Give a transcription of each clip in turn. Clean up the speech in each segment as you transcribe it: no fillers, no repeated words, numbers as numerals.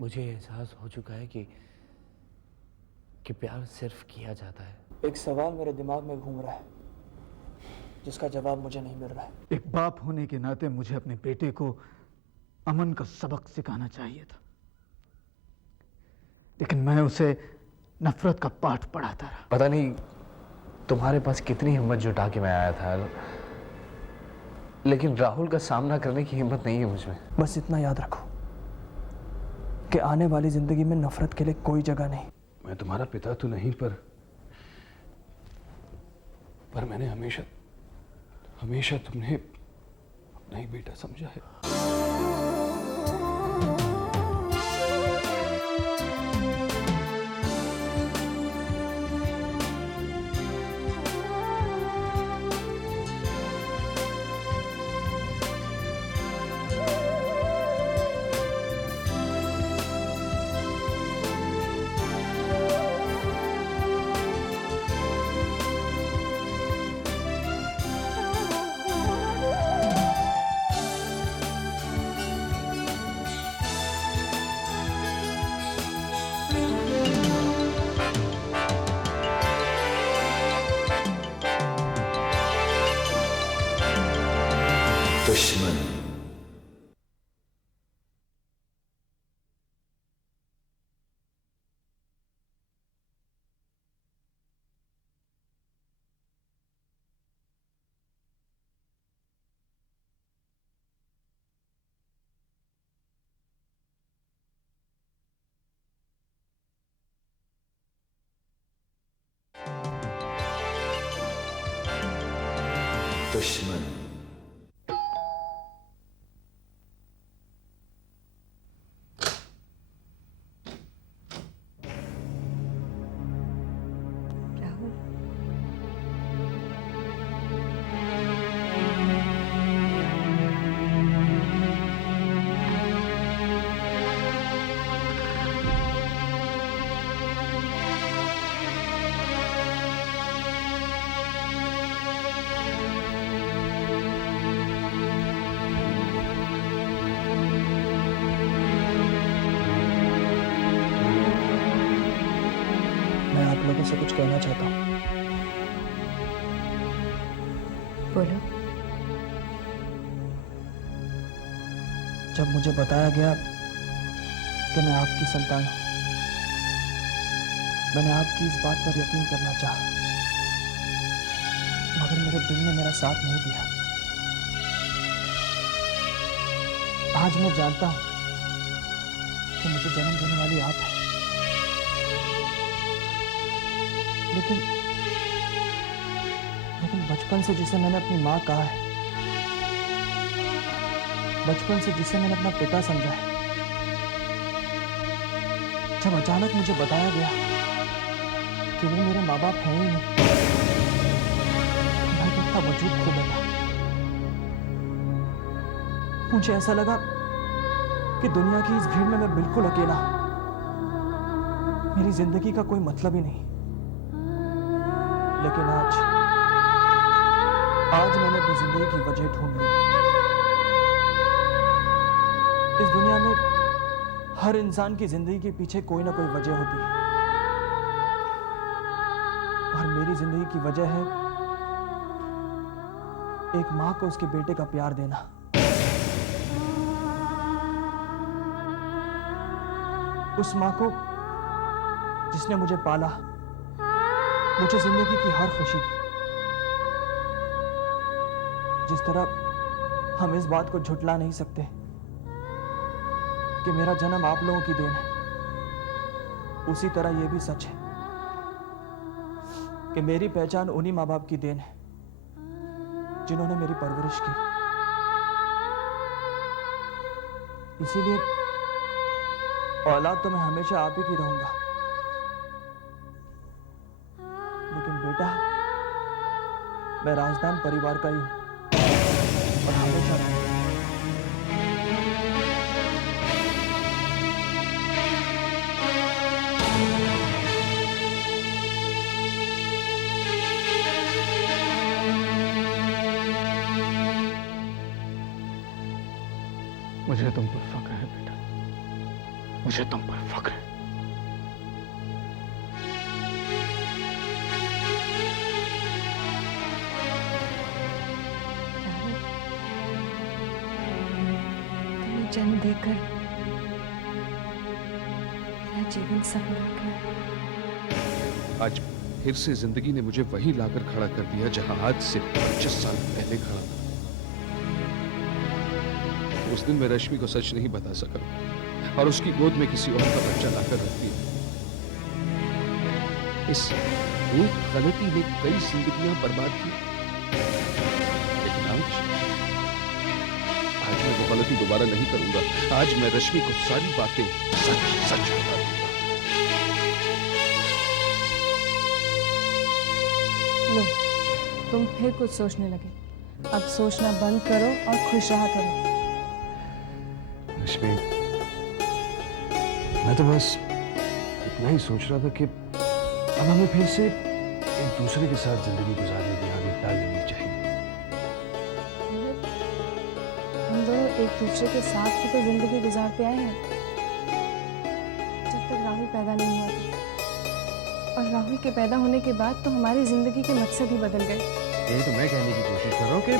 मुझे एहसास हो चुका है कि प्यार सिर्फ किया जाता है। एक सवाल मेरे दिमाग में घूम रहा है जिसका जवाब मुझे नहीं मिल रहा है। एक बाप होने के नाते मुझे अपने बेटे को अमन का सबक सिखाना चाहिए था, लेकिन मैं उसे नफरत का पाठ पढ़ाता रहा। पता नहीं तुम्हारे पास कितनी हिम्मत जुटा के मैं आया था, लेकिन राहुल का सामना करने की हिम्मत नहीं है मुझमें। बस इतना याद रखो कि आने वाली जिंदगी में नफरत के लिए कोई जगह नहीं। मैं तुम्हारा पिता तो नहीं, पर मैंने हमेशा तुम्हें अपना ही बेटा समझा है। दुश्मन। दुश्मन। राहुल, मैं आप लोगों से कुछ कहना चाहता हूँ। बोलो। जब मुझे बताया गया कि मैं आपकी संतान हूँ, मैंने आपकी इस बात पर यकीन करना चाहा, मगर मेरे दिल ने मेरा साथ नहीं दिया। आज मैं जानता हूं कि मुझे जन्म देने वाली आप है, लेकिन बचपन से जिसे मैंने अपनी माँ कहा है, बचपन से जिसे मैंने अपना पिता समझा है, जब अचानक मुझे बताया गया कि वो मेरे माँ बाप हैं ही नहीं, मैं अपना वजूद खो बैठा। मुझे ऐसा लगा कि दुनिया की इस भीड़ में मैं बिल्कुल अकेला हूं, मेरी जिंदगी का कोई मतलब ही नहीं। लेकिन आज मैंने अपनी जिंदगी की वजह ढूंढ ली। इस दुनिया में हर इंसान की जिंदगी के पीछे कोई ना कोई वजह होती है, और मेरी जिंदगी की वजह है एक माँ को उसके बेटे का प्यार देना। उस माँ को जिसने मुझे पाला, मुझे जिंदगी की हर खुशी दी। जिस तरह हम इस बात को झुठला नहीं सकते कि मेरा जन्म आप लोगों की देन है, उसी तरह यह भी सच है कि मेरी पहचान उन्हीं माँ बाप की देन है जिन्होंने मेरी परवरिश की। इसीलिए औलाद तो मैं हमेशा आप ही की रहूंगा, लेकिन बेटा मैं राजदान परिवार का ही हूं और हमेशा रहूंगा। मुझे तुम पर फक्र है बेटा, मुझे तुम पर फख्र है। राहुल, तुम्हें जन्म देकर मेरा जीवन सफल हो गया। आज फिर से जिंदगी ने मुझे वहीं लाकर खड़ा कर दिया जहां आज से 25 साल पहले खड़ा था। उस दिन मैं रश्मि को सच नहीं बता सका और उसकी गोद में किसी और का बच्चा लाकर रख दिया। इस एक गलती ने कई जिंदगियां बर्बाद की, लेकिन आज मैं वो गलती दोबारा नहीं करूंगा। आज मैं रश्मि को सारी बातें सच सच बता दूंगा। लो, तुम फिर कुछ सोचने लगे। अब सोचना बंद करो और खुश रहा करो। रश्मि, मैं तो बस इतना ही सोच रहा था कि अब हमें फिर से एक दूसरे के साथ जिंदगी गुजारने की आदत डाल लेनी चाहिए। हम दोनों एक दूसरे के साथ ही तो जिंदगी गुजारते आए हैं, जब तक राहुल पैदा नहीं हुआ था। और राहुल के पैदा होने के बाद तो हमारी जिंदगी के मकसद ही बदल गए। यही तो मैं कहने की कोशिश कर रहा हूँ कि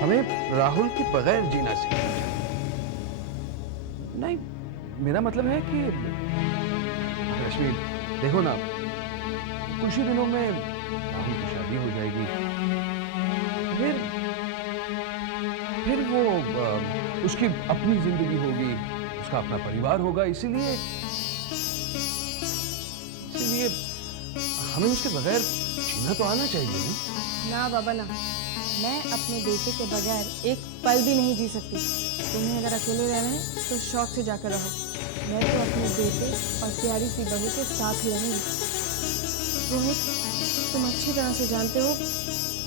हमें राहुल के बगैर जीना सीखना चाहिए। नहीं, मेरा मतलब है कि रश्मि देखो ना, कुछ ही दिनों में राहुल की शादी हो जाएगी। फिर वो उसकी अपनी जिंदगी होगी, उसका अपना परिवार होगा। इसीलिए हमें उसके बगैर जीना तो आना चाहिए ना? ना बाबा ना, मैं अपने बेटे के बगैर एक पल भी नहीं जी सकती। तुम्हें अगर अकेले रहना है तो शौक से जाकर रहो। मैं तो अपने बेटे और प्यारी सी बहू के साथ ही रहूंगी। रोहित, तुम अच्छी तरह से जानते हो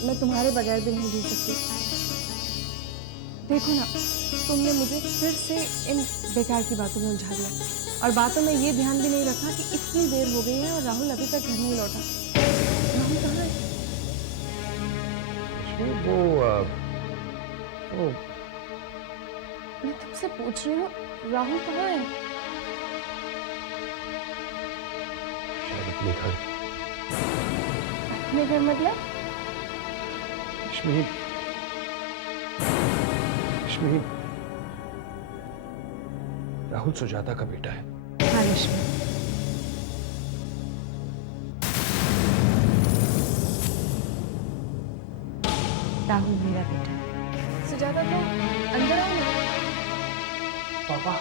मैं तुम्हारे बगैर भी नहीं जी सकती। देखो ना, तुमने मुझे फिर से इन बेकार की बातों में उलझा दिया और बातों में ये ध्यान भी नहीं रखा कि इतनी देर हो गई है और राहुल अभी तक घर नहीं लौटा। राहुल कहाँ है? वो मैं तुमसे पूछ रही हूँ, राहुल कहाँ है? शायद अपने घर। अपने घर मतलब? रश्मि, राहुल सुजाता का बेटा है। हाँ रश्मि, राहुल मेरा बेटा है। सुजाता, तो अंदर आओ ना। पापा,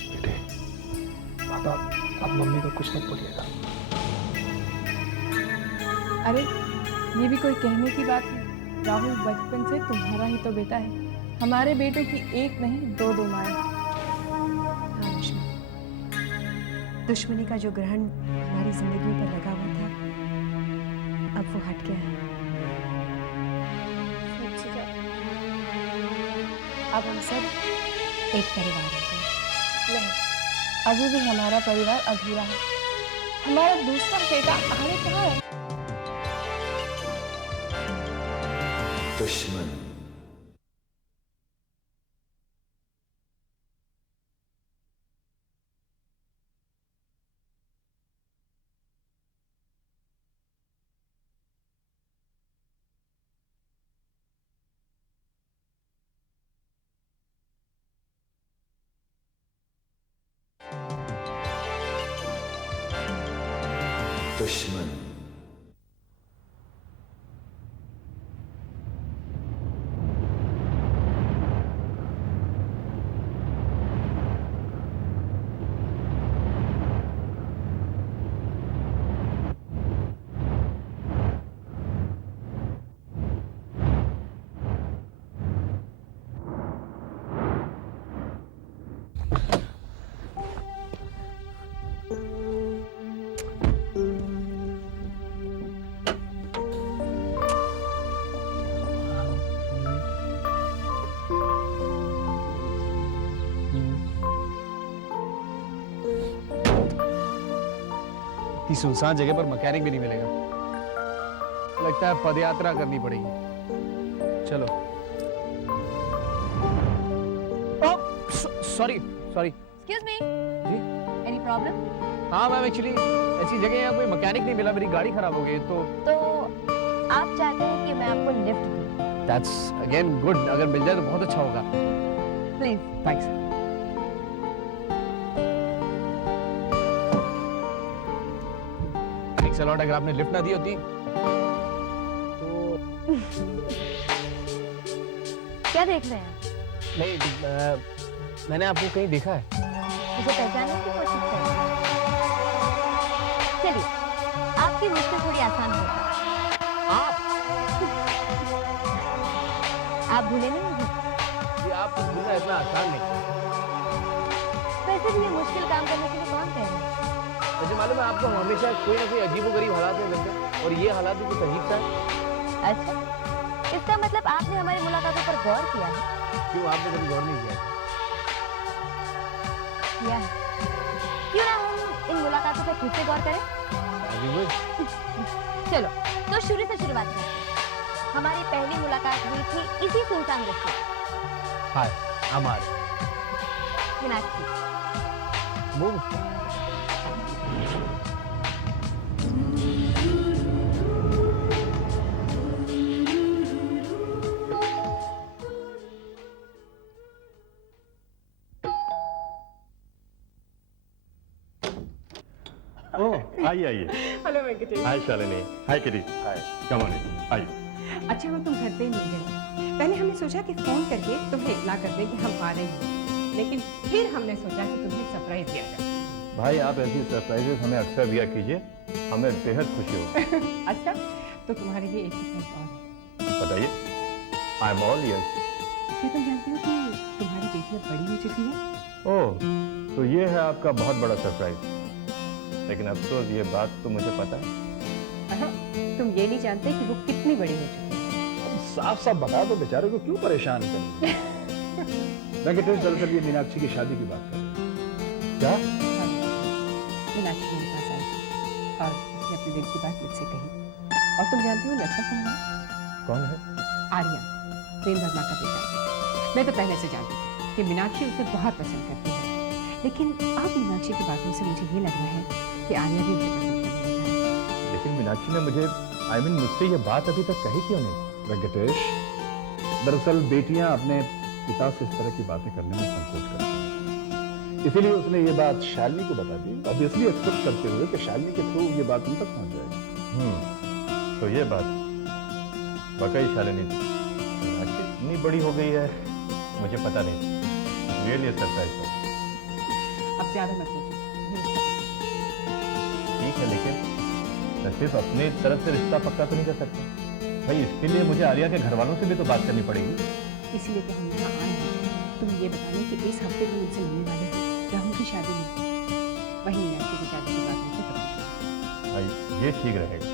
बेटे, पापा, आप मम्मी को कुछ मत बोलिएगा। अरे, ये भी कोई कहने की बात है? राहुल बचपन से तुम्हारा ही तो बेटा है। हमारे बेटों की एक नहीं दो माएं। हाँ रश्मि, दुश्मनी का जो ग्रहण हमारी जिंदगी पर लगा हुआ था, अब वो हट गया है। अब हम सब एक परिवार हो गए। नहीं, अभी भी हमारा परिवार अधूरा है। हमारा दूसरा बेटा आने कहाँ है? दुश्मन। दुश्मन। इतनी सुनसान जगह पर मैकेनिक भी नहीं मिलेगा। लगता है पदयात्रा करनी पड़ेगी। चलो। Sorry sorry. एक्सक्यूज मी, जी एनी प्रॉब्लम? हाँ मैम, एक्चुअली ऐसी जगह यहाँ कोई मैकेनिक नहीं मिला, मेरी गाड़ी खराब हो गई तो आप चाहते हैं कि मैं आपको लिफ्ट दूं? दैट्स अगेन गुड, अगर मिल जाए तो बहुत अच्छा होगा। Please. Thanks. Thanks a lot. अगर आपने लिफ्ट ना दी होती तो क्या देख रहे हैं? नहीं, मैंने आपको कहीं देखा है। मुझे पहचानने की कोशिश करें। चलिए, आपकी मुश्किल थोड़ी आसान होगी। आप भूले नहीं मुझे? ये आप भूलना इतना आसान नहीं। वैसे भी ये मुश्किल काम करने के लिए कौन कह रहा है? मुझे मालूम है आपको हमेशा कोई ना कोई अजीबोगरीब हालात में मिलते हैं और ये हालात भी कुछ अजीब सा है। अच्छा, इसका मतलब आपने हमारी मुलाकातों पर गौर किया है? क्यों, आपने कभी गौर नहीं किया? किया है। क्यों ना हम इन मुलाकातों पर फिर से गौर करें? चलो, तो शुरू से शुरुआत करते हैं। हमारी पहली मुलाकात हुई थी इसी सुनसान रास्ते। हाय, अमर। मीनाक्षी। वो आइए आइए। हेलो वेंकटेश। हाय शालिनी। हाय किरी। हाय कम ऑन आइए। अच्छा हुआ तुम घर पे ही मिल गए। पहले हमने सोचा कि फोन करके तुम्हें इत्तला कर दें कि हम आ रहे हैं, लेकिन फिर हमने सोचा कि तुम्हें सरप्राइज दिया जाए। भाई आप ऐसी सरप्राइजेस हमें अक्सर दिया कीजिए, हमें बेहद खुशी हो। अच्छा, तो तुम्हारे लिए एक सरप्राइज और है। बताइए। I am all years. क्या तुम जानते हो कि तुम्हारी बेटी अब बड़ी हो चुकी है? ओह, तो ये है आपका बहुत बड़ा सरप्राइज। लेकिन अफसोस ये बात तो मुझे पता है। तुम ये नहीं जानते कि वो कितनी बड़ी हो चुकी है। साफ साफ बता दो, बेचारे को क्यों परेशान करें। वेंकटेश, दरअसल ये मीनाक्षी की शादी की बात कर रहे हैं। क्या? मीनाक्षी मेरे पास आई थी और उसने अपने दिल की बात मुझसे कही। और तुम जानती हो लड़का कौन है? कौन है? आर्यन, प्रेम वर्मा का बेटा। मैं तो पहले से जानती थी कि मीनाक्षी उसे बहुत पसंद करती है, लेकिन अब मीनाक्षी की बातों से मुझे ये लग रहा है कि आर्या भी उसे पसंद करने लगा है। लेकिन मीनाक्षी ने मुझसे ये बात अभी तक कही क्यों नहीं? वेंकटेश, दरअसल बेटियां अपने पिता से इस तरह की बातें करने में संकोच करती हैं, इसीलिए उसने ये बात शालिनी को बता दी, ऑब्वियसली एक्सपेक्ट करते हुए कि शालिनी के थ्रू ये बात उन तक पहुंच जाएगी। तो ये बात वाकई शालिनी मीनाक्षी इतनी बड़ी हो गई है, मुझे पता नहीं। रियली सरप्राइज हो। अब ज्यादा मत सोचो। ठीक है, लेकिन मैं सिर्फ अपने तरफ से रिश्ता पक्का तो नहीं कर सकता भाई। इसके लिए मुझे आर्या के घर वालों से भी तो बात करनी पड़ेगी। इसीलिए तो हम यहाँ आए हैं, तुम ये बताने कि इस हफ्ते भी मुझसे मिलने वाले हैं राहुल की शादी में। वही मीनाक्षी की शादी की बात मुझे पता चली। भाई ये ठीक रहेगा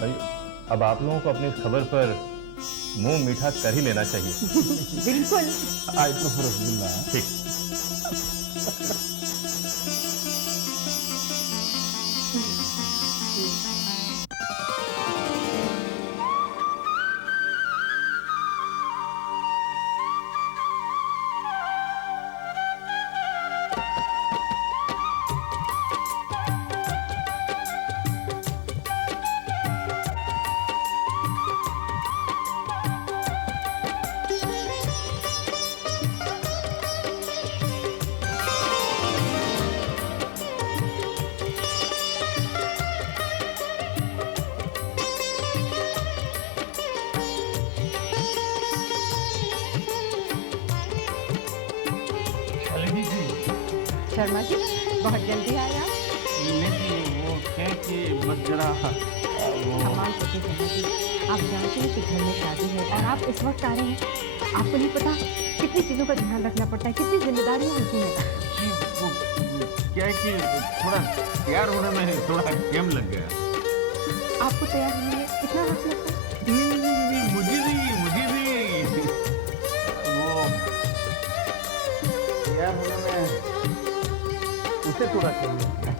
भाई। अब आप लोगों को अपनी इस खबर पर मुंह मीठा कर ही लेना चाहिए। बिल्कुल। आज तो रसगुल्ला। ठीक। शर्मा जी, बहुत जल्दी आए आप। वो है कि बस जरा कमाल करके शर्मा जी, आप जानते हैं कि घर में शादी है और आप इस वक्त आ रहे हैं। आपको नहीं पता कितनी चीज़ों का ध्यान रखना पड़ता है, कितनी जिम्मेदारियां होती हैं। वो क्या है कि थोड़ा तैयार होने में थोड़ा टाइम लग गया। आपको तैयार होने में कितना वक्त लगता है? नहीं, मुझे भी वो तैयार होने में उसे थोड़ा टाइम लग गया।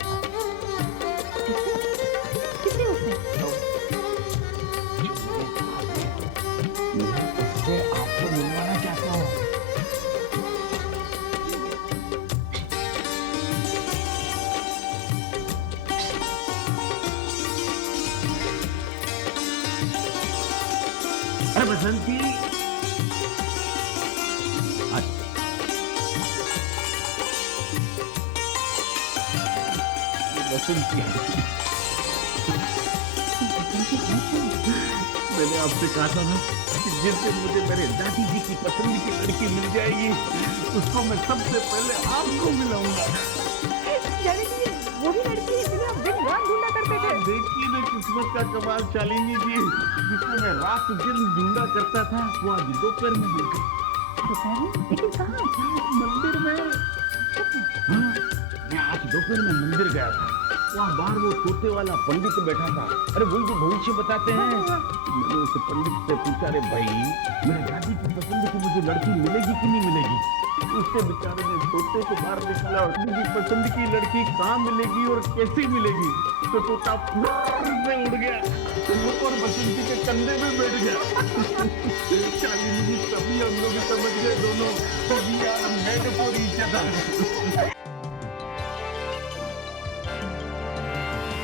पसंद की मैंने आपसे कहा था ना कि जिस दिन मुझे मेरे दादी जी की पसंद की लड़की मिल जाएगी उसको मैं सबसे पहले आपको मिलाऊंगा। वो भी लड़की जिन्हें आप दिन रात ढूंढा करते थे। देखिए ना किस्मत का कमाल शालिनी जी, जिसको मैं रात दिन ढूंढा करता था वो आज दोपहर में मिल गई। लेकिन कहाँ? मंदिर में। हाँ, मैं आज दोपहर में मंदिर गया था, वहाँ बाहर वो तोते वाला पंडित बैठा था। अरे वही जो भविष्य बताते हैं। मैंने उस पंडित से पूछा, अरे भाई मेरे दादी की पसंद की मुझे लड़की मिलेगी कि नहीं मिलेगी? उसके बेचारे ने तोते को बाहर निकाला और मेरी पसंद की लड़की कहाँ मिलेगी और कैसे मिलेगी? तो तोता से उड़ गया और बसंती के कंधे में बैठ गया। शालिनी जी तभी हम लोग समझ गए दोनों we are made for each other।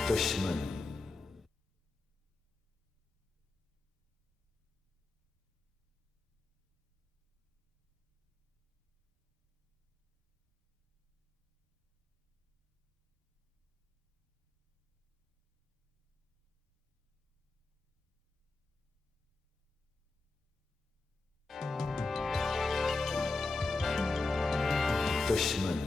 दुश्मन दुश्मन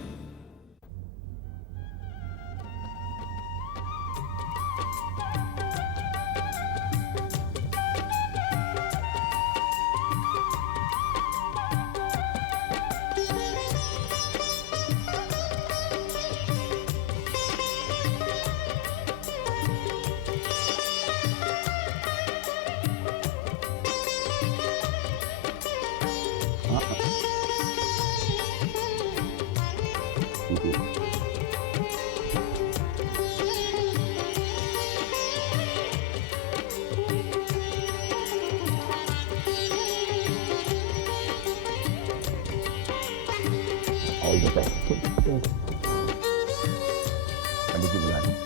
पंडित जी बुला रहे हैं।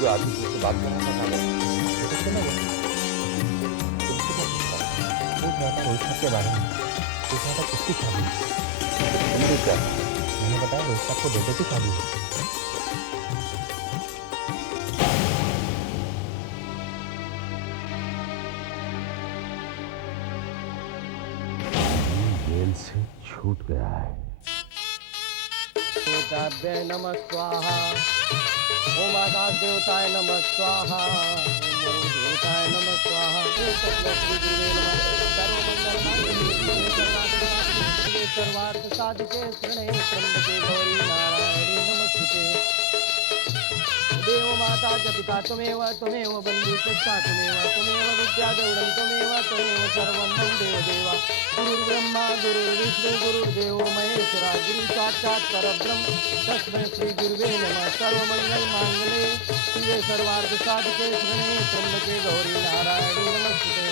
जो आदमी से बात करना था रोहित साहब के बारे में पूछा था किसकी शादी क्या मैंने बताया रोहित साहब को बेटे की शादी है। जेल से छूट गया है। नमः स्वाहा, ओम आकाश देवताय नमः स्वाहा, ओम वरुण देवताय नमः स्वाहा, ओम तत्लक्ष्मी देवे नमः। सर्वमंगल सर्वार्थ साधिके शरणे त्र्यंबके गौरी नारायणी नमस्ते। देव माता च पिता त्वमेव त्वमेव बन्धुश्च त्वमेव त्वमेव विद्या गौरं त्वमेव सर्वं वन्दे देवा। गुरुर्ब्रह्मा गुरुर्विष्णु गुरुर्देवो महेश्वरा, गुरु साक्षात् परब्रह्म तस्मै श्री गुरुवे नमः। सर्वमंगल मांगल्ये शिवे सर्वार्थ साधिके शरणे त्र्यंबके गौरी नारायणी नमस्ते।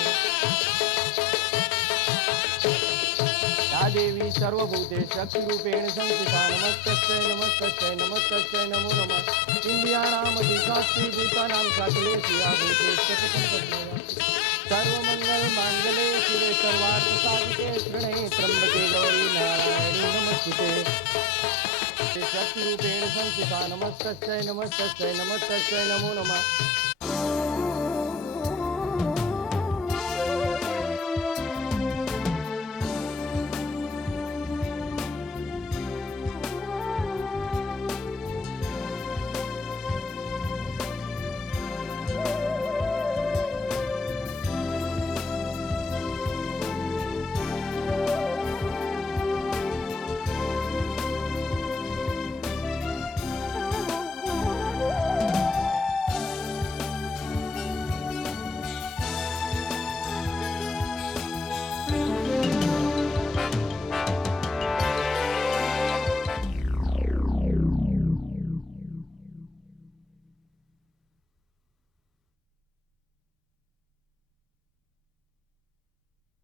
या देवी सर्वभूते शक्तिरूपेण संस्थिता, नमस्तस्यै नमस्तस्यै नमस्तस्यै नमो नमः। इंद्रियाणामधिशास्त्री भूतानां साकलेषु भूतेष्वपि सर्वमंगल मांगल्ये शिवे सर्वार्थ साधिके शरणे त्र्यंबके गौरी नारायणी नमस्ते। शक्तिरूपेण संस्थिता, नमस्तस्यै नमस्तस्यै नमस्तस्यै नमो नमः।